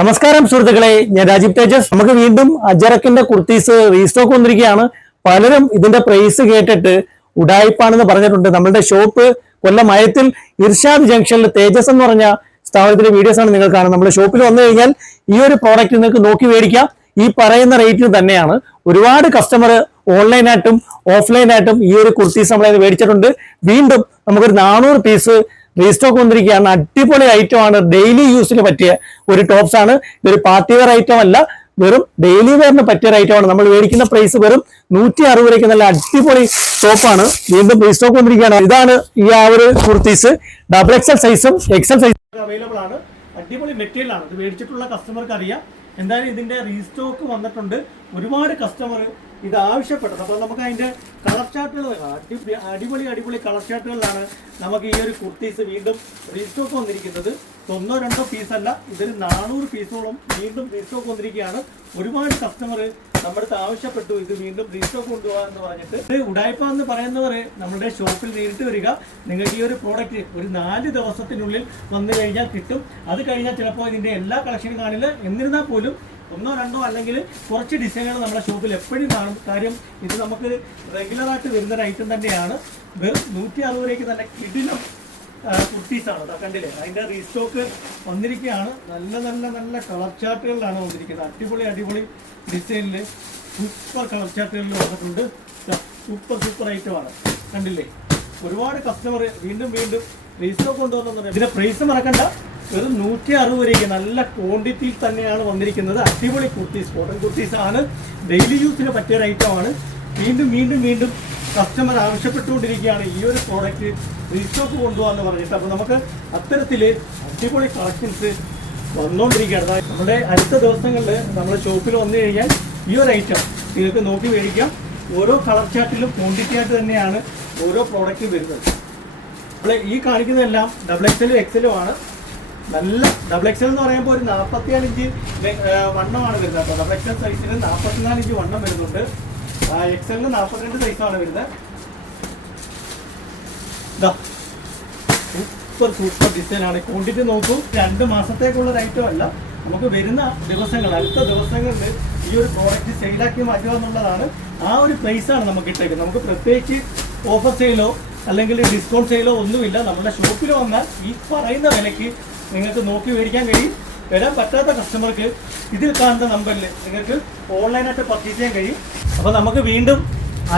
നമസ്കാരം സുഹൃത്തുക്കളെ. ഞാൻ രാജീവ് തേജസ്. നമുക്ക് വീണ്ടും അജറക്കിന്റെ കുർത്തീസ് റീസ്റ്റോക്ക് വന്നിരിക്കുകയാണ്. പലരും ഇതിന്റെ പ്രൈസ് കേട്ടിട്ട് ഉടായിപ്പാണെന്ന് പറഞ്ഞിട്ടുണ്ട്. നമ്മളുടെ ഷോപ്പ് കൊല്ലം മയത്തിൽ ഇർഷാദ് ജംഗ്ഷനിൽ തേജസ് എന്ന് പറഞ്ഞ സ്ഥാപനത്തിലെ വീഡിയോസ് ആണ് നിങ്ങൾ കാണുന്നത്. നമ്മുടെ ഷോപ്പിൽ വന്നു കഴിഞ്ഞാൽ ഈ ഒരു പ്രോഡക്റ്റ് നിങ്ങൾക്ക് നോക്കി മേടിക്കാം. ഈ പറയുന്ന റേറ്റിൽ തന്നെയാണ് ഒരുപാട് കസ്റ്റമർ ഓൺലൈനായിട്ടും ഓഫ്ലൈനായിട്ടും ഈ ഒരു കുർത്തീസ് നമ്മളത് മേടിച്ചിട്ടുണ്ട്. വീണ്ടും നമുക്കൊരു നാനൂറ് പീസ് റീസ്റ്റോക്ക് വന്നിരിക്കുകയാണ്. അടിപൊളി ഐറ്റം ആണ്. ഡെയിലി യൂസിന് പറ്റിയ ഒരു ടോപ്സ് ആണ്. ഇതൊരു പാർട്ടി വെയർ ഐറ്റം അല്ല. വെറും ഡെയിലി വെയറിന് പറ്റിയ ഒരു ഐറ്റമാണ് നമ്മൾ മേടിക്കുന്ന പ്രൈസ് വെറും നൂറ്റി അറുപത് രൂപയ്ക്ക് നല്ല അടിപൊളി ടോപ്പാണ് വീണ്ടും റീസ്റ്റോക്ക് വന്നിരിക്കുകയാണ്. ഇതാണ് ഈ ആ ഒരു കുർത്തീസ് ഡബിൾ എക്സൽ സൈസും എക്സൽ സൈസും അവൈലബിൾ ആണ്. അടിപൊളി മെറ്റീരിയൽ ആണ്. ഇത് മേടിച്ചിട്ടുള്ള കസ്റ്റമർക്ക് അറിയാം. എന്തായാലും ഇതിന്റെ റീസ്റ്റോക്ക് വന്നിട്ടുണ്ട്. ഒരുപാട് കസ്റ്റമർ ഇത് ആവശ്യപ്പെട്ടത്. അപ്പോൾ നമുക്ക് അതിന്റെ കളർ ചാർട്ടുകൾ അടിപൊളി അടിപൊളി അടിപൊളി കളർ ചാർട്ടുകളിലാണ് നമുക്ക് ഈ ഒരു കുർത്തീസ് വീണ്ടും റീസ്റ്റോക്ക് വന്നിരിക്കുന്നത്. ഒന്നോ രണ്ടോ പീസല്ല ഇതൊരു നാനൂറ് പീസോളം വീണ്ടും റീസ്റ്റോക്ക് വന്നിരിക്കുകയാണ്. ഒരുപാട് കസ്റ്റമർ നമ്മുടെ അടുത്ത് ആവശ്യപ്പെട്ടു ഇത് വീണ്ടും റീസ്റ്റോക്ക് കൊണ്ടുപോകാന്ന് പറഞ്ഞിട്ട്. ഇത് ഉടായ്പ എന്ന് പറയുന്നവർ നമ്മുടെ ഷോപ്പിൽ നേരിട്ട് വരിക. നിങ്ങൾക്ക് ഈ ഒരു പ്രോഡക്റ്റ് ഒരു നാല് ദിവസത്തിനുള്ളിൽ വന്നു കഴിഞ്ഞാൽ കിട്ടും. അത് കഴിഞ്ഞാൽ ചിലപ്പോൾ ഇതിന്റെ എല്ലാ കളക്ഷനും കാണില്ല. എന്നിരുന്നാൽ പോലും ഒന്നോ രണ്ടോ അല്ലെങ്കിൽ കുറച്ച് ഡിസൈനുകൾ നമ്മുടെ ഷോപ്പിൽ എപ്പോഴും കാണും. കാര്യം ഇത് നമുക്ക് റെഗുലറായിട്ട് വരുന്ന ഒരു ഐറ്റം തന്നെയാണ്. വെറും നൂറ്റി അറുപത് രൂപയ്ക്ക് തന്നെ കിടിലം കുർത്തീസാണ് കേട്ടോ കണ്ടില്ലേ? അതിന്റെ റീസ്റ്റോക്ക് വന്നിരിക്കുകയാണ്. നല്ല നല്ല നല്ല കളർ ചാർട്ടുകളിലാണ് വന്നിരിക്കുന്നത്. അടിപൊളി അടിപൊളി ഡിസൈനിൽ സൂപ്പർ കളർ ചാർട്ടുകളിൽ വന്നിട്ടുണ്ട്. സൂപ്പർ സൂപ്പർ ഐറ്റമാണ് കണ്ടില്ലേ? ഒരുപാട് കസ്റ്റമർ വീണ്ടും വീണ്ടും റീസ്റ്റോക്ക് കൊണ്ടുവന്നു ഇതിന്റെ പ്രൈസ് മറക്കണ്ട. വെറും നൂറ്റി അറുപത് രൂപയ്ക്ക് നല്ല ക്വാണ്ടിറ്റിയിൽ തന്നെയാണ് വന്നിരിക്കുന്നത്. അടിപൊളി കുർത്തീസ് കോട്ടൺ കുർത്തീസ് ആണ് ഡെയിലി യൂസിന് പറ്റിയ ഒരു ഐറ്റമാണ് വീണ്ടും വീണ്ടും വീണ്ടും കസ്റ്റമർ ആവശ്യപ്പെട്ടുകൊണ്ടിരിക്കുകയാണ് ഈ ഒരു പ്രോഡക്റ്റ് റീസ്റ്റോക്ക് കൊണ്ടുപോകാന്ന് പറഞ്ഞിട്ട്. അപ്പോൾ നമുക്ക് അത്തരത്തിൽ അടിപൊളി കളക്ഷൻസ് വന്നുകൊണ്ടിരിക്കുകയാണ് നമ്മുടെ അടുത്ത ദിവസങ്ങളിൽ നമ്മുടെ ഷോപ്പിൽ വന്നു കഴിഞ്ഞാൽ ഈ ഒരു ഐറ്റം നിങ്ങൾക്ക് നോക്കി മേടിക്കാം. ഓരോ കളർ ചാർട്ടിലും ക്വാണ്ടിറ്റി ആയിട്ട് തന്നെയാണ് ഓരോ പ്രോഡക്റ്റ് വരുന്നത്. അപ്പോൾ ഈ കാണിക്കുന്നതെല്ലാം ഡബിൾ എക്സലും എക്സലും ആണ്. നല്ല ഡബിൾ എക്സൽ എന്ന് പറയുമ്പോൾ ഒരു നാൽപ്പത്തിനാല് ഇഞ്ച് വണ്ണമാണ് വരുന്നത്. അപ്പോൾ ഡബിൾ എക്സൽ സൈസിന് നാൽപ്പത്തിനാല് ഇഞ്ച് വണ്ണം വരുന്നുണ്ട്. എക്സലിന് നാൽപ്പത്തിരണ്ട് സൂപ്പർ സൂപ്പർ ഡിസൈൻ ആണ് ക്വാണ്ടിറ്റി നോക്കൂ രണ്ട് മാസത്തേക്കുള്ള ഐറ്റം അല്ല. നമുക്ക് വരുന്ന ദിവസങ്ങൾ അടുത്ത ദിവസങ്ങളിൽ ഈ ഒരു പ്രോഡക്റ്റ് സെയിലാക്കി മാറ്റുക എന്നുള്ളതാണ് ആ ഒരു പ്രൈസ് ആണ് നമുക്ക് ഇട്ടേക്കുന്നത് നമുക്ക് പ്രത്യേകിച്ച് ഓഫർ സെയിലോ അല്ലെങ്കിൽ ഡിസ്കൗണ്ട് സെയിലോ ഒന്നുമില്ല. നമ്മുടെ ഷോപ്പിൽ വന്നാൽ ഈ പറയുന്ന വിലയ്ക്ക് നിങ്ങൾക്ക് നോക്കി മേടിക്കാൻ കഴിയും. വരാൻ പറ്റാത്ത കസ്റ്റമർക്ക് ഇതിൽ കാണുന്ന നമ്പറിൽ നിങ്ങൾക്ക് ഓൺലൈനായിട്ട് പർച്ചേസ് ചെയ്യാൻ കഴിയും. അപ്പോൾ നമുക്ക് വീണ്ടും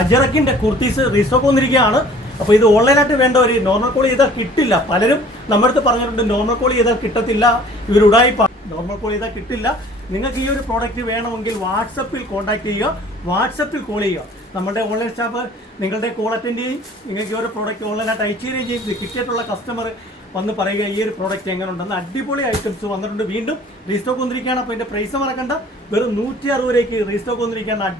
അജറക്കിന്റെ കുർത്തീസ് റീസ്റ്റോക്ക് വന്നിരിക്കുകയാണ്. അപ്പോൾ ഇത് ഓൺലൈനായിട്ട് വേണ്ട ഒരു നോർമൽ കോൾ ചെയ്താൽ കിട്ടില്ല. പലരും നമ്മുടെ അടുത്ത് പറഞ്ഞിട്ടുണ്ട് നോർമൽ കോൾ ചെയ്താൽ കിട്ടത്തില്ല. ഇവർ ഉടായിപ്പ നോർമൽ കോൾ ചെയ്താൽ കിട്ടില്ല. നിങ്ങൾക്ക് ഈ ഒരു പ്രോഡക്റ്റ് വേണമെങ്കിൽ വാട്സപ്പിൽ കോൺടാക്ട് ചെയ്യുക. വാട്സപ്പിൽ കോൾ ചെയ്യുക. നമ്മുടെ ഓൺലൈൻ സ്റ്റാഫ് നിങ്ങളുടെ കോൾ അറ്റൻഡ് ചെയ്യും. നിങ്ങൾക്ക് ഈ ഒരു പ്രോഡക്റ്റ് ഓൺലൈനായിട്ട് അയച്ചു ചെയ്യും. കിട്ടിയിട്ടുള്ള കസ്റ്റമർ വന്ന് പറയുക ഈ ഒരു പ്രോഡക്റ്റ് എങ്ങനെ ഉണ്ടെന്ന് അടിപൊളി ഐറ്റംസ് വന്നിട്ടുണ്ട്. വീണ്ടും റീസ്റ്റോക്ക് വന്നിരിക്കുകയാണ്. അപ്പോൾ ഇതിന്റെ പ്രൈസ് മറക്കണ്ട. വെറും നൂറ്റി അറുപത് രൂപയ്ക്ക് റീസ്റ്റോക്ക് വന്നിരിക്കുകയാണ്.